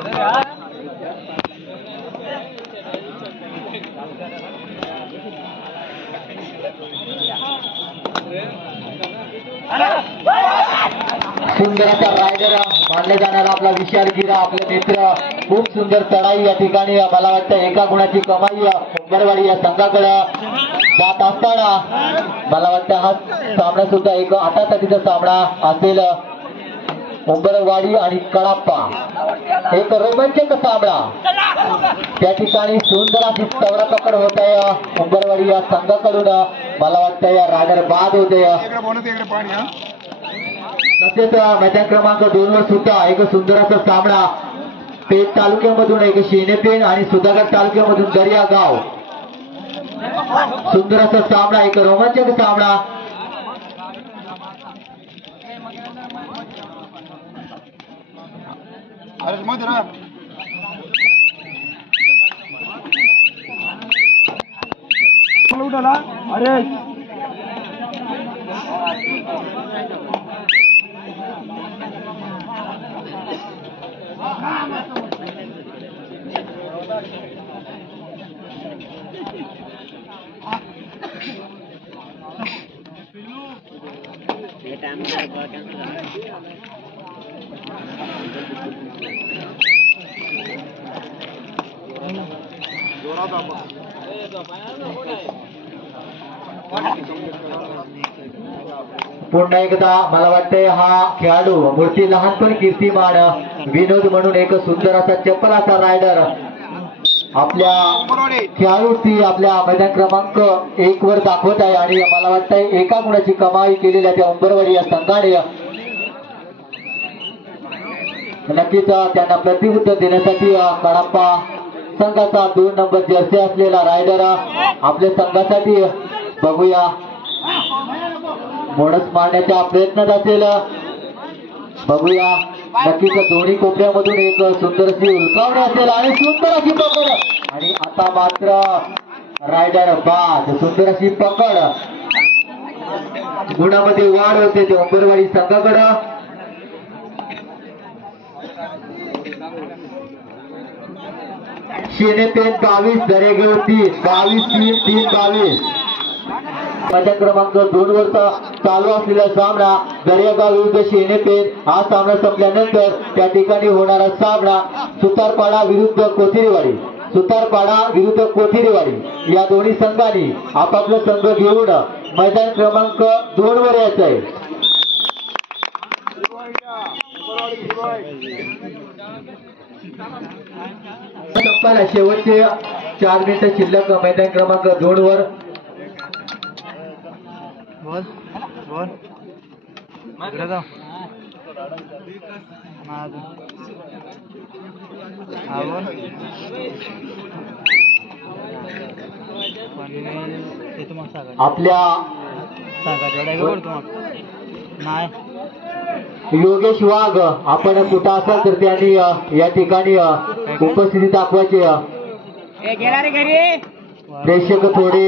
सुंदर असा रायडर मानला जाणारा आपला विशाल गिरा आपले मित्र खूप सुंदर चढाई या ठिकाणी मला वाटतं एका गुणाची कमाई उंबरवाडी या संघाकडे जात असताना मला वाटतं हा सामना सुद्धा एक आटातटीचा सामना असेल. उंबरवाडी आणि कडाप्पा एक रोमांचक सामना त्या ठिकाणी सुंदर अशी तवडापकड होत आहे उंबरवाडी या संघाकडून. मला वाटतं या रायडर बाद होते. तसेच मैदान क्रमांक 2 वर सुद्धा एक सुंदर असा सामना पेठ तालुक्यामधून एक शेनेपेठ आणि सुधागड तालुक्यामधून दर्या गाव सुंदर असा सामना एक रोमांचक सामना. अरे पुन्हा एकदा मला वाटतंय हा खेळाडू मूळची लहानपणी कीर्तिमान विनोद म्हणून एक सुंदर असा चप्पल असा रायडर आपल्या खेळाडूची आपल्या मैदान क्रमांक 1 वर दाखवत आहे आणि मला वाटतंय एका गुणाची कमाई केलेल्या त्या उंबरवाडी या संघाने नक्कीच त्यांना प्रतिउत्तर देण्यासाठी कडाप्पा संघाचा 2 नंबर जर्सी असलेला रायडर आपल्या संघासाठी बघूया मोडस मारण्याचा प्रयत्नात असेल. बघूया नक्कीच दोन्ही कोपऱ्यामधून एक सुंदरशी उलकावणी असेल आणि सुंदर अशी पकड आणि आता मात्र रायडर बाद. सुंदर अशी पकड गुणामध्ये वाढ होते ते उंबरवाडी संघाकडं. शेनेपेठ 22 दरेगाव 30 22-3-3-22 मैदान क्रमांक 2 वरचा चालू असलेला सामना दर्यागाव विरुद्ध शेनेपेठ. हा सामना संपल्यानंतर त्या ठिकाणी होणारा सामना सुतारपाडा विरुद्ध कोथिरीवाडी सुतारपाडा विरुद्ध कोथिरीवाडी या दोन्ही संघांनी आपापला संघ घेऊन मैदान क्रमांक 2 वर यायचं आहे. शेवटचे 4 मिनिटं शिल्लक मैदान क्रमांक 2 वर. बोल बोल आपल्या योगेश वाघ आपण कुठं असाल तर त्यांनी या ठिकाणी उपस्थिती दाखवायची. प्रेक्षक थोडे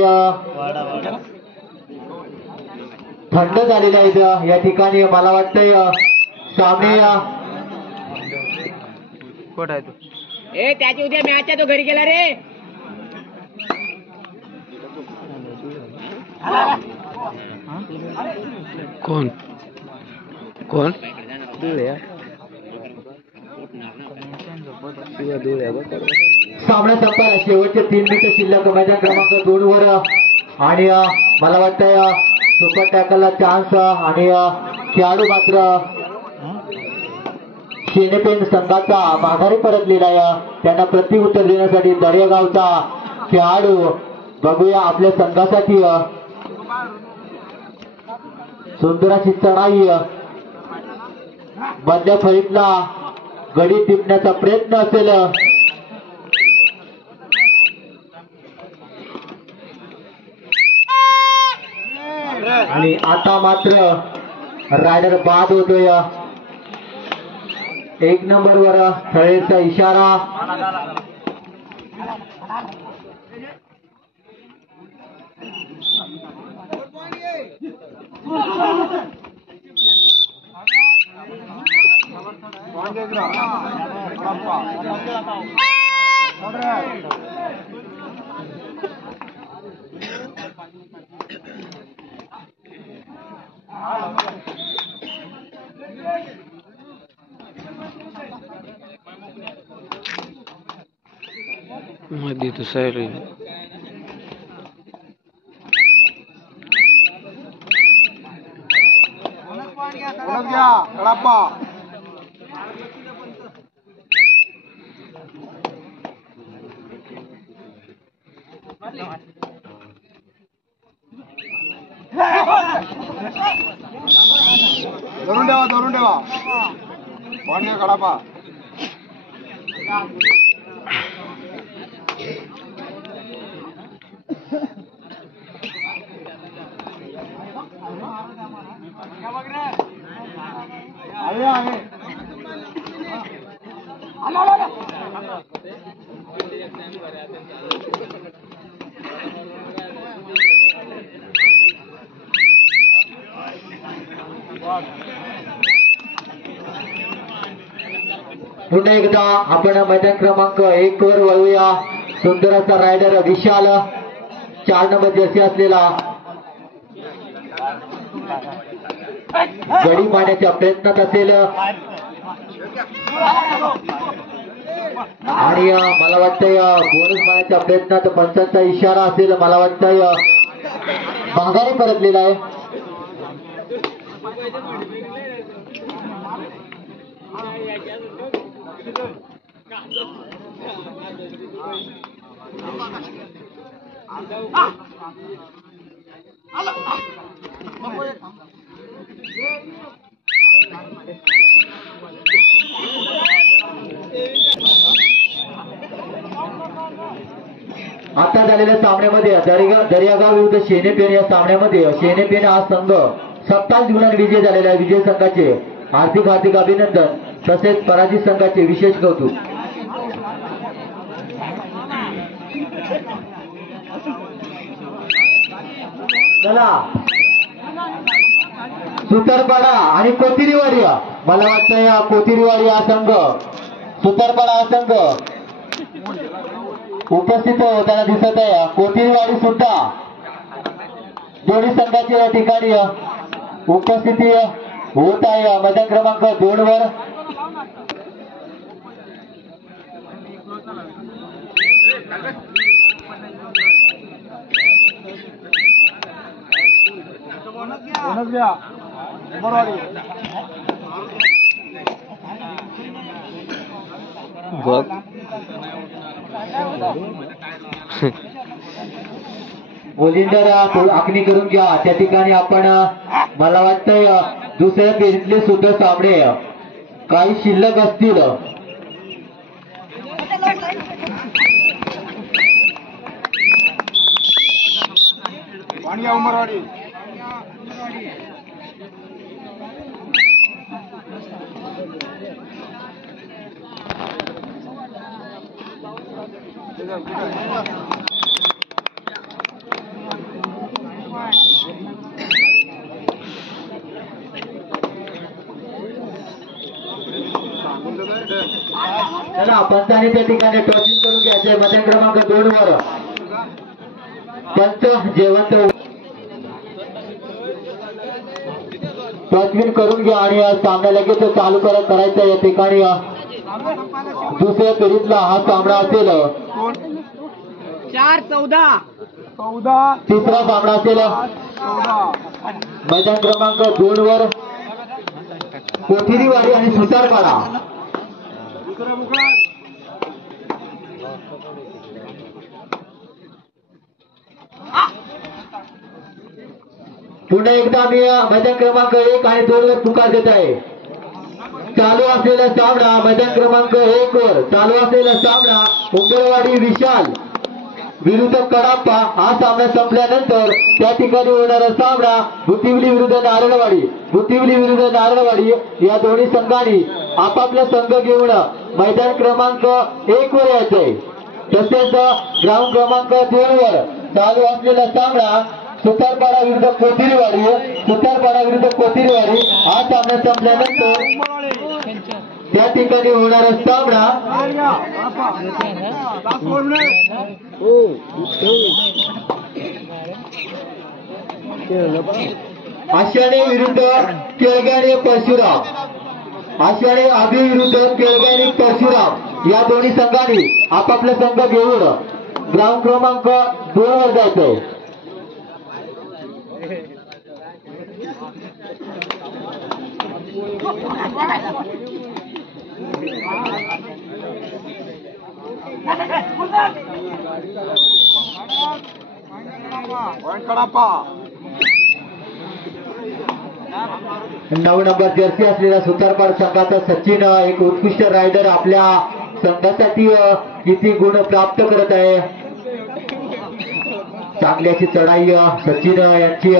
थंड झालेले आहेत या ठिकाणी. मला वाटतंय सामने कुठं आहे तो त्याची उद्या मॅच आहे तो घरी गेला रे. कोण कोण सामना संपला. शेवटचे 3 मिनिटं शिल्लक मैदान क्रमांक 2 वर आणि मला वाटतंय सुपर टॅकलला चान्स आणि खेळाडू मात्र शेनेपेठ संघाचा माघारी परतलेला आहे. त्यांना प्रतिउत्तर देण्यासाठी दर्यागावचा खेळाडू बघूया आपल्या संघासाठी सुंदर अशी चढाई मधल्या फळीतला गडी टिपण्याचा प्रयत्न असेल. आणि आता मात्र रायडर बाद होतोय. 1 नंबरवर थळेचा इशारा. मध्ये तो सायरी धरून ठेवा पाणी कडापा आहे पुन्हा एकदा आपण मैदान क्रमांक 1 वर वळूया. सुंदर असा रायडर विशाल 4 नंबर जर्सी असलेला गडी मारण्याच्या प्रयत्नात असेल आणि मला वाटतंय बोनस मारण्याच्या प्रयत्नात पंचांचा इशारा असेल. मला वाटतंय माघारी परतलेला आहे. आता झालेल्या सामन्यामध्ये दर्यागाव विरुद्ध शेनेपेन या सामन्यामध्ये शेनेपेन हा संघ 27 गुणांनी विजय झालेला आहे. विजय संघाचे हार्दिक अभिनंदन तसेच पराजित संघाचे विशेष कौतुक. चला सुतारपाडा आणि कोथिरीवाडी, मला वाटतं या कोथिरीवाडी हा संघ सुतारपाडा हा संघ उपस्थित होताना दिसत आहे. कोथिरीवाडी सुद्धा दोन्ही संघाची या ठिकाणी उपस्थिती होत आहे. मैदान क्रमांक 2 वर बोलिंदर आखणी करून घ्या. त्या ठिकाणी आपण मला वाटतंय दुसऱ्या फेरीतले सुद्धा सामने काही शिल्लक असतील. उमरवाडी चला पंचाने त्या ठिकाणी टॉचिंग करून घ्यायचे. मैदान क्रमांक 2 वर पंच जेवंत टॉचविन करून घ्या आणि सामना लगेच चालू करायचा. या ठिकाणी दुसऱ्या फेरीतला हा सामना असेल 4-14 तिसरा सामना असेल मैदान क्रमांक 2 वर कोथिरीवाडी आणि सुतारपाडा. पुन्हा एकदा मी मैदान क्रमांक 1 आणि 2 वर पुकार देत आहे. चालू असलेला सामना मैदान क्रमांक 1 वर चालू असलेला सामना उंबरवाडी विशाल विरुद्ध कडाप्पा. हा सामना संपल्यानंतर त्या ठिकाणी होणारा सामना भुतिवली विरुद्ध नारळवाडी. भुतिवली विरुद्ध नारळवाडी या दोन्ही संघांनी आपापला संघ घेऊन मैदान क्रमांक 1 वर यायचंय. तसेच ग्राउंड क्रमांक 2 वर चालू असलेला सामना सुतारपाडा विरुद्ध कोथिरीवाडी. सुतारपाडा विरुद्ध कोथिरीवाडी हा सामना संपल्यानंतर त्या ठिकाणी होणारा सामना आशाणे विरुद्ध केळगाणे परशुराम, आशाणे आबी विरुद्ध केळगाणे परशुराम या दोन्ही संघांनी आपापले संघ घेऊन ग्राउंड क्रमांक 2 वर जायचंय. कडापा 9 नंबर जर्सी असलेला सुतारपाड संघाचा सचिन एक उत्कृष्ट रायडर आपल्या संघासाठी किती गुण प्राप्त करत आहे. चांगली अशी चढाई सचिन यांची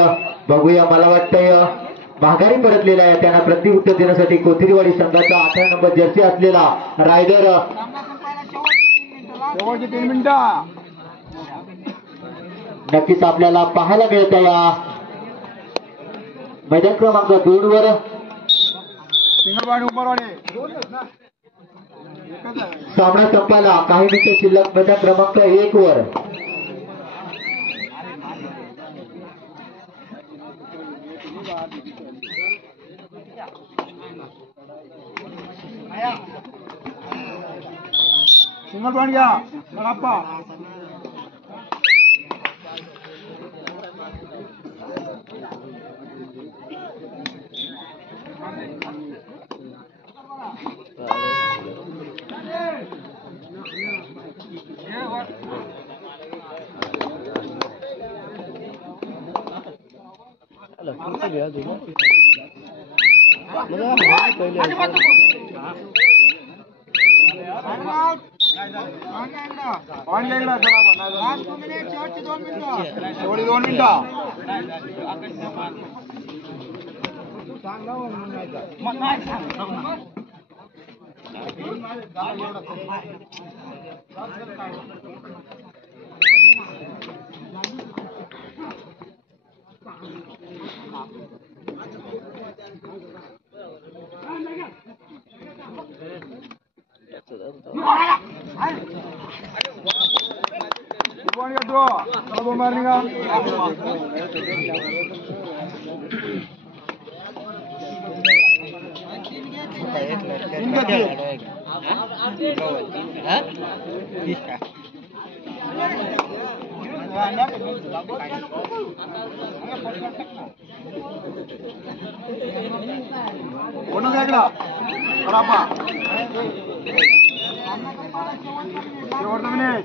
बघूया. मला वाटतंय माघारी परतलेला आहे. त्यांना प्रत्युत्तर देण्यासाठी कोथिरीवाडी संघाचा 18 नंबर जर्सी असलेला रायडर शेवटची 3 मिनिटं नक्कीच आपल्याला पाहायला मिळत आहे. या मैदान क्रमांक 2 वर सिंगलवाडी उमरवाडी सामना संपायला काही मिनिटं शिल्लक. मैदान क्रमांक 1 वर सिंगलवाडी घ्या कडापा शेवटी 2 मिनिटं कोण वेगळा कडापा शेवटचा मिनिट